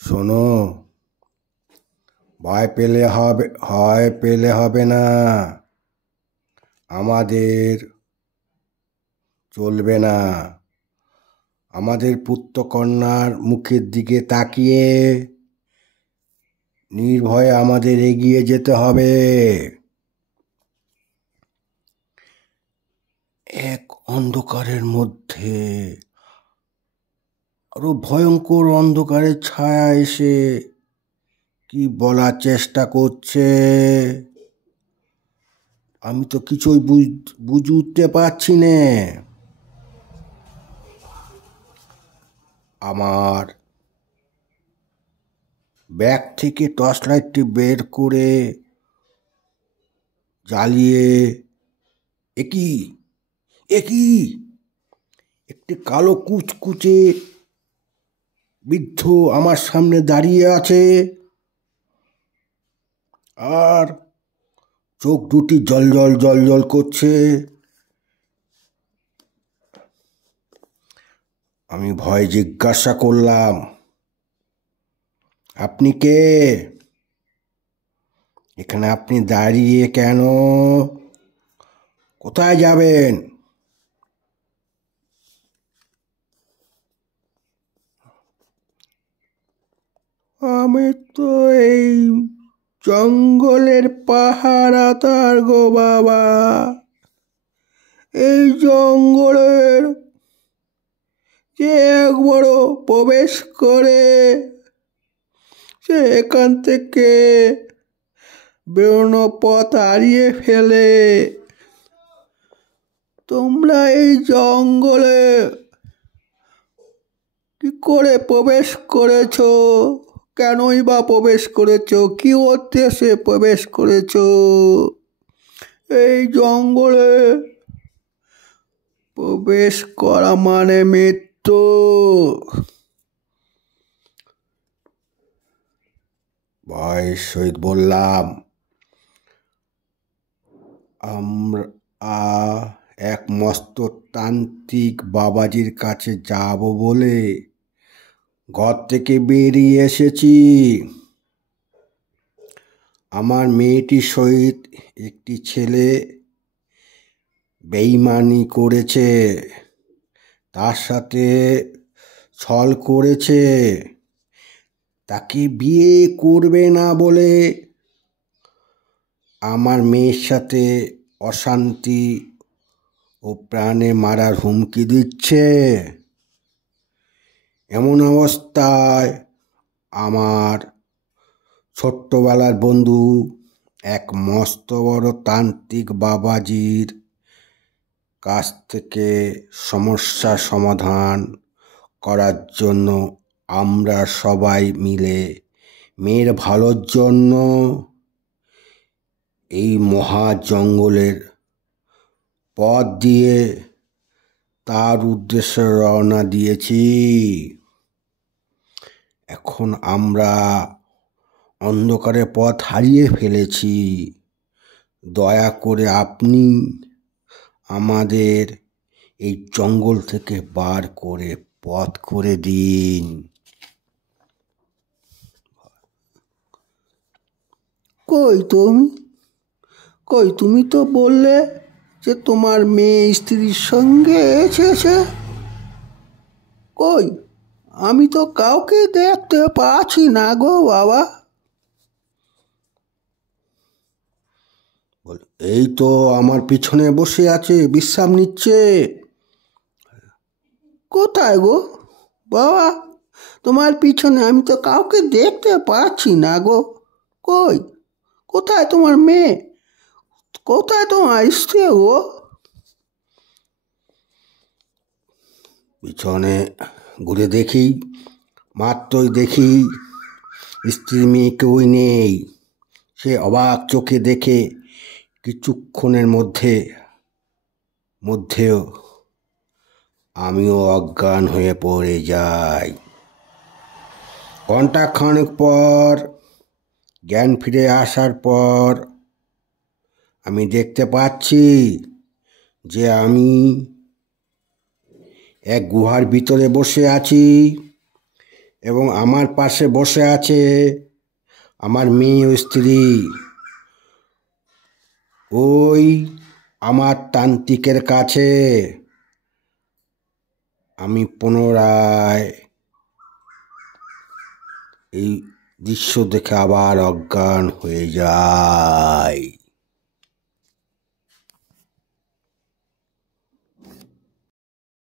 শোনো, ভয় পেলে হবে না। আমাদের চলবে না। আমাদের পুত্রকন্যার মুখের দিকে তাকিয়ে নির্ভয়ে আমাদের এগিয়ে যেতে হবে। এক অন্ধকারের মধ্যে আরো ভয়ঙ্কর অন্ধকারের ছায়া এসে কি বলার চেষ্টা করছে আমি তো কিছুই বুঝে উঠতে পারছি না। আমার ব্যাগ থেকে টর্চ লাইটটি বের করে জ্বালিয়ে একই একটি কালো কুচকুচে বৃদ্ধ আমার সামনে দাঁড়িয়ে আছে, আর চোখ দুটি জল করছে। আমি ভয়ে জিজ্ঞাসা করলাম, আপনি কে? এখানে আপনি দাঁড়িয়ে কেন? কোথায় যাবেন? আমি তো এই জঙ্গলের পাহারাদার গো বাবা। এই জঙ্গলের যে একবার প্রবেশ করে সে এখান থেকে বেরোনো পথ হারিয়ে ফেলে। তোমরা এই জঙ্গলে কি করে প্রবেশ করেছো? কেনই বা প্রবেশ করেছো? কি উদ্দেশ্যে প্রবেশ করেছো? এই জঙ্গলে প্রবেশ করা মানে মৃত্যু। ভয়ের সহিত বললাম, আমরা এক মস্ত তান্ত্রিক বাবাজির কাছে যাব বলে ঘর থেকে বেরিয়ে এসেছি। আমার মেয়েটির সহিত একটি ছেলে বেঈমানি করেছে, তার সাথে ছল করেছে। তাকে বিয়ে করবে না বলে আমার মেয়ের সাথে অশান্তি ও প্রাণে মারার হুমকি দিচ্ছে। এমন অবস্থায় আমার ছোট্টবেলার বন্ধু এক মস্ত বড় তান্ত্রিক বাবাজির কাছ থেকে সমস্যার সমাধান করার জন্য আমরা সবাই মিলে মেয়ের ভালোর জন্য এই মহা জঙ্গলের পথ দিয়ে তার উদ্দেশ্যে রওনা দিয়েছি। এখন আমরা অন্ধকারে পথ হারিয়ে ফেলেছি। দয়া করে আপনি আমাদের এই জঙ্গল থেকে বার করে পথ করে দিন। কই তুমি তো বললে যে তোমার মেয়ে স্ত্রীর সঙ্গে এসেছে। কই, আমি তো কাউকে দেখতে পাচ্ছি না গো বাবা। এই তো আমার পিছনে বসে আছে, বিশ্রাম নিচ্ছে। কোথায় গো বাবা? তোমার পিছনে আমি তো কাউকে দেখতে পাচ্ছি না গো। কই, কোথায় তোমার মেয়ে? কোথায় তোমার স্ত্রী গো? পিছনে ঘুরে দেখি, মাত্রই দেখি স্ত্রী মেয়ে কেউই নেই। সে অবাক চোখে দেখে কিছুক্ষণের মধ্যেও আমিও অজ্ঞান হয়ে পড়ে যাই। ঘণ্টাখানেক পর জ্ঞান ফিরে আসার পর আমি দেখতে পাচ্ছি যে আমি এক গুহার ভিতরে বসে আছি এবং আমার পাশে বসে আছে আমার মেয়ে ও স্ত্রী। ওই আমার তান্ত্রিকের কাছে আমি পুনরায় এই দৃশ্য দেখে আবার অজ্ঞান হয়ে যাই।